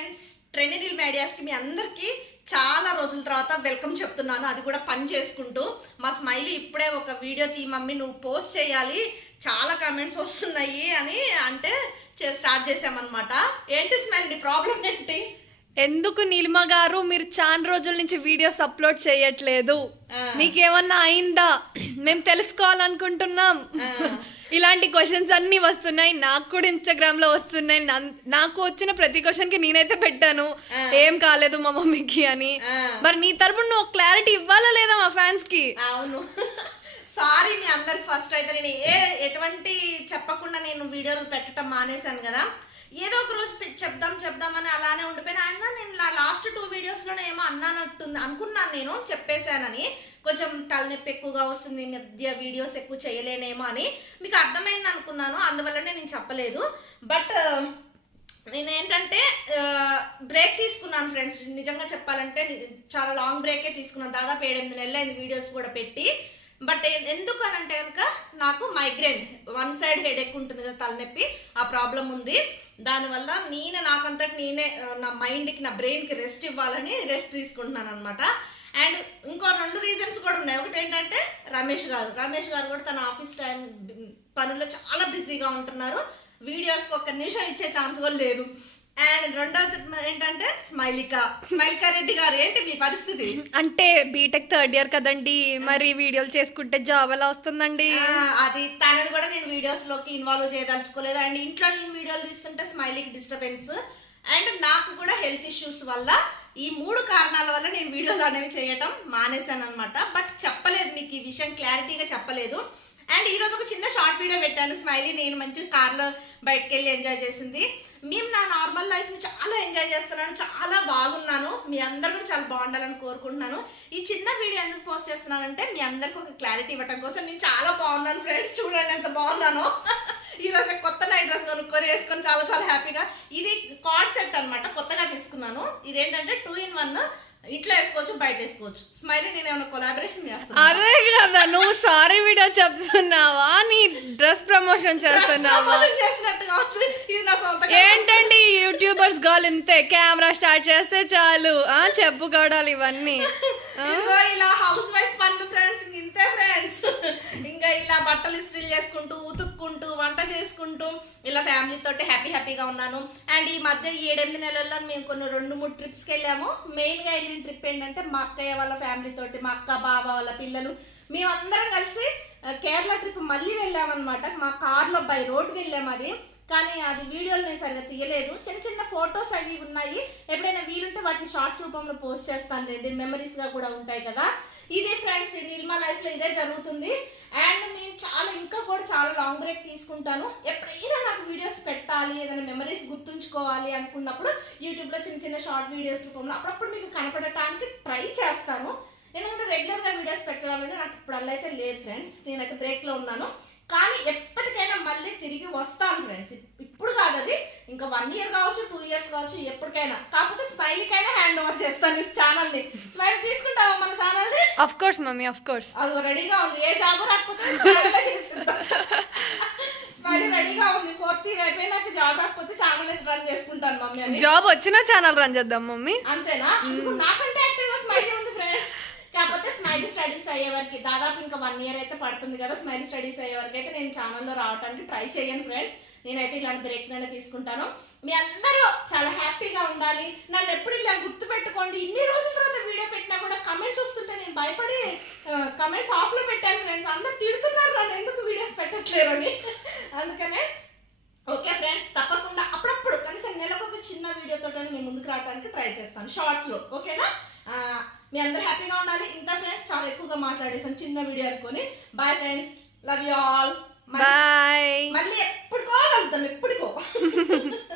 Friends ట్రెండిల్ మీడియాస్కి మీ అందరికీ చాలా రోజుల తర్వాత వెల్కమ్ చెప్తున్నాను. అది కూడా పని చేసుకుంటూ. మా స్మైలీ ఇప్పుడే ఒక వీడియో తీ మమ్మీ నువ్వు పోస్ట్ చేయాలి చాలా కామెంట్స్ వస్తున్నాయి అని అంటే చే- స్టార్ట్ చేసామన్నమాట ఏంటి స్మైల్ నీ ప్రాబ్లం ఏంటి? ఎందుకు నీలిమ గారు మీరు చాలా రోజుల నుంచి వీడియోస్ అప్లోడ్ చేయట్లేదు. మీకేమన్నా అయిందా? మేము తెలుసుకోవాలనుకుంటున్నాం. ఇలాంటి క్వశ్చన్స్ అన్ని వస్తున్నాయి. నాకు కూడా ఇన్స్టాగ్రామ్లో వస్తున్నాయి. నన్- నాకు వచ్చిన ప్రతి క్వశ్చన్కి నేనైతే పెట్టాను. ఏం కాలేదు మా మమ్మీకి అని. మరి నీ తరపున నువ్వు క్లారిటీ ఇవ్వాలా లేదా మా ఫ్యాన్స్కి? అవును. సారీ మీ అందరికి ఫస్ట్ అయితే నేను ఏ ఎటువంటి చెప్పకుండా నేను వీడియోలు పెట్టడం మానేశాను కదా. ఏదో ఒక రోజు చెప్దాం చెప్దామని అలానే ఉండిపోయినా. అయినా నేను లాస్ట్ టూ వీడియోస్లోనే ఏమో అన్నానట్టుంది అనుకున్నాను నేను చెప్పేశానని. కొంచెం తలనొప్పి ఎక్కువగా వస్తుంది మధ్య వీడియోస్ ఎక్కువ చేయలేనేమో అని మీకు అర్థమైంది అనుకున్నాను అందువల్లనే నేను చెప్పలేదు. బట్ నేనేంటంటే బ్రేక్ తీసుకున్నాను ఫ్రెండ్స్. నిజంగా చెప్పాలంటే చాలా లాంగ్ బ్రేకే తీసుకున్నాను. దాదాపు ఏడెనిమిది నెలలు అయింది వీడియోస్ కూడా పెట్టి. బట్ ఎందుకు అని అంటే కనుక నాకు మైగ్రేన్ వన్ సైడ్ హెడేక్ ఉంటుంది కదా తలనొప్పి ఆ ప్రాబ్లం ఉంది. దానివల్ల నేను నాకంతటి నేనే నా మైండ్కి నా బ్రెయిన్కి రెస్ట్ ఇవ్వాలని రెస్ట్ తీసుకుంటున్నాను అనమాట అండ్ ఇంకో రెండు రీజన్స్ కూడా ఉన్నాయి. ఒకటి ఏంటంటే రమేష్ గారు. రమేష్ గారు కూడా తన ఆఫీస్ టైం పనుల్లో చాలా బిజీగా ఉంటున్నారు. వీడియోస్కి ఒక్క నిమిషం ఇచ్చే ఛాన్స్ కూడా లేదు. అండ్ రెండవది ఏంటంటే స్మైలిక. స్మైలికా రెడ్డి గారు ఏంటి మీ పరిస్థితి? అంటే బీటెక్ థర్డ్ ఇయర్ కదండి మరి వీడియోలు చేసుకుంటే జాబ్ ఎలా వస్తుందండి? అది తనని కూడా నేను వీడియోస్లోకి ఇన్వాల్వ్ చేయదలుచుకోలేదు. అండ్ ఇంట్లో నేను వీడియోలు తీస్తుంటే స్మైలీకి డిస్టర్బెన్స్ అండ్ నాకు కూడా హెల్త్ ఇష్యూస్ వల్ల ఈ మూడు కారణాల వల్ల నేను వీడియోలు అనేవి చేయటం మానేశాను అనమాట బట్ చెప్పలేదు మీకు ఈ విషయం క్లారిటీగా చెప్పలేదు. అండ్ ఈ రోజు ఒక చిన్న షార్ట్ వీడియో పెట్టాను. స్మైలీ నేను మంచి కార్లో బయటకు వెళ్ళి ఎంజాయ్ చేసింది. మేము నా నార్మల్ లైఫ్ని చాలా ఎంజాయ్ చేస్తున్నాను. చాలా బాగున్నాను. మీ అందరు కూడా చాలా బాగుండాలని కోరుకుంటున్నాను. ఈ చిన్న వీడియో ఎందుకు పోస్ట్ చేస్తున్నానంటే మీ అందరికి ఒక క్లారిటీ ఇవ్వటం కోసం నేను చాలా బాగున్నాను ఫ్రెండ్స్ చూడండి ఎంత బాగున్నాను. ఈ రోజు కొత్త నైట్ డ్రెస్ కొనుక్కొని వేసుకొని చాలా చాలా హ్యాపీగా ఇది కార్డ్ సెట్ అన్నమాట. కొత్తగా తీసుకున్నాను. ఇదేంటంటే టూ ఇన్ వన్ ఇంట్లో వేసుకోవచ్చు బయట వేసుకోవచ్చు. స్మైలీ నేను ఏమైనా కొలాబరేషన్ చేస్తాను అదే కదా నువ్వు సారీ వీడియో చెప్తున్నావా? నీ డ్రెస్ ప్రమోషన్ చేస్తున్నావా? ఏంటండి యూట్యూబర్స్ గర్ల్ ఇంతే? కెమెరా స్టార్ట్ చేస్తే చాలు. ఆ చెప్పుకోవడాలు ఇవన్నీ. ఇలా హౌస్ వైఫ్ పనులు ఫ్రెండ్స్ ఇంతే ఫ్రెండ్స్ ఇంకా ఇలా బట్టలు ఇస్త్రీలు చేసుకుంటూ ఉతుక్కుంటూ వంట చేసుకుంటూ ఇలా ఫ్యామిలీ తోటి హ్యాపీ హ్యాపీగా ఉన్నాను. అండ్ ఈ మధ్య ఏడెనిమిది నెలల్లో మేము కొన్ని రెండు మూడు ట్రిప్స్కి వెళ్ళాము. మెయిన్గా వెళ్ళిన ట్రిప్ ఏంటంటే మా అక్కయ్య వాళ్ళ ఫ్యామిలీ తోటి మా అక్క బావ వాళ్ళ పిల్లలు. మేమందరం కలిసి కేరళ ట్రిప్ మళ్ళీ వెళ్ళామన్నమాట. మా కార్లో బై రోడ్ వెళ్ళాం అది. కానీ అది వీడియోలు నేను సరిగ్గా తీయలేదు. చిన్న చిన్న ఫొటోస్ అవి ఉన్నాయి. ఎప్పుడైనా వీలుంటే వాటిని షార్ట్స్ రూపంలో పోస్ట్ చేస్తాను రెండు. మెమరీస్గా కూడా ఉంటాయి కదా. ఇదే ఫ్రెండ్స్ నిల్మా లైఫ్లో ఇదే జరుగుతుంది. అండ్ నేను చాలా ఇంకా కూడా చాలా లాంగ్ బ్రేక్ తీసుకుంటాను. ఎప్పుడైనా నాకు వీడియోస్ పెట్టాలి ఏదైనా మెమరీస్ గుర్తుంచుకోవాలి అనుకున్నప్పుడు యూట్యూబ్లో చిన్న చిన్న షార్ట్ వీడియోస్ రూపంలో అప్పుడప్పుడు మీకు కనపడటానికి ట్రై చేస్తాను. ఎందుకంటే రెగ్యులర్గా వీడియోస్ పెట్టాలంటే నాకు ఇప్పుడు అయితే లేదు ఫ్రెండ్స్ నేనైతే బ్రేక్లో ఉన్నాను. కానీ ఎప్పటికైనా మళ్ళీ తిరిగి వస్తాను ఫ్రెండ్స్ ఇప్పుడు కాదు అది. ఇంకా వన్ ఇయర్ కావచ్చు టూ ఇయర్స్ కావచ్చు ఎప్పటికైనా. కాకపోతే స్మైలీకైనా హ్యాండ్ ఓవర్ చేస్తాను ఈ ఛానల్ని స్మైల్ తీసుకుంటావా మన ఛానల్ని of course mummy of course అది రెడీగా ఉంది. ఏ జాబ్ రాకపోతే స్మైలీ రెడీగా ఉంది. ఫోర్త్ ఇయర్ అయిపోయినాక జాబ్ రాకపోతే ఛానల్ రన్ చేసుకుంటాను మమ్మీ జాబ్ వచ్చినా ఛానల్ రన్ చేద్దాం మమ్మీ అంతేనా? నాకంటే యాక్టివ్గా స్మైలీ ఉంది ఫ్రెండ్స్ కాకపోతే స్మైల్ స్టడీస్ అయ్యే వరకు దాదాపు ఇంకా వన్ ఇయర్ అయితే పడుతుంది కదా స్మైల్ స్టడీస్ అయ్యే వరకు అయితే నేను ఛానల్లో రావడానికి ట్రై చేయను ఫ్రెండ్స్ నేనైతే ఇలాంటి బ్రేక్ నేను తీసుకుంటాను. మీ అందరూ చాలా హ్యాపీగా ఉండాలి. నన్ను ఎప్పుడు ఇలా గుర్తు పెట్టుకోండి ఇన్ని రోజుల తర్వాత వీడియో పెట్టినా కూడా కమెంట్స్ వస్తుంటే నేను భయపడి కమెంట్స్ ఆఫ్లో పెట్టాను ఫ్రెండ్స్ అందరు తిడుతున్నారు నన్ను ఎందుకు వీడియోస్ పెట్టట్లేరు అని. అందుకనే ఓకే ఫ్రెండ్స్ తప్పకుండా అప్పుడప్పుడు కనీసం నెలకు ఒక చిన్న వీడియోతో నేను ముందుకు రావడానికి ట్రై చేస్తాను. షార్ట్స్లో ఓకేనా మీ అందరూ హ్యాపీగా ఉండాలి. ఇంకా ఫ్రెండ్స్ చాలా ఎక్కువగా మాట్లాడేసాను చిన్న వీడియో అనుకొని. Bye friends love you all bye మళ్ళీ ఎప్పుడుకో కలుద్దాం ఎప్పుడుకో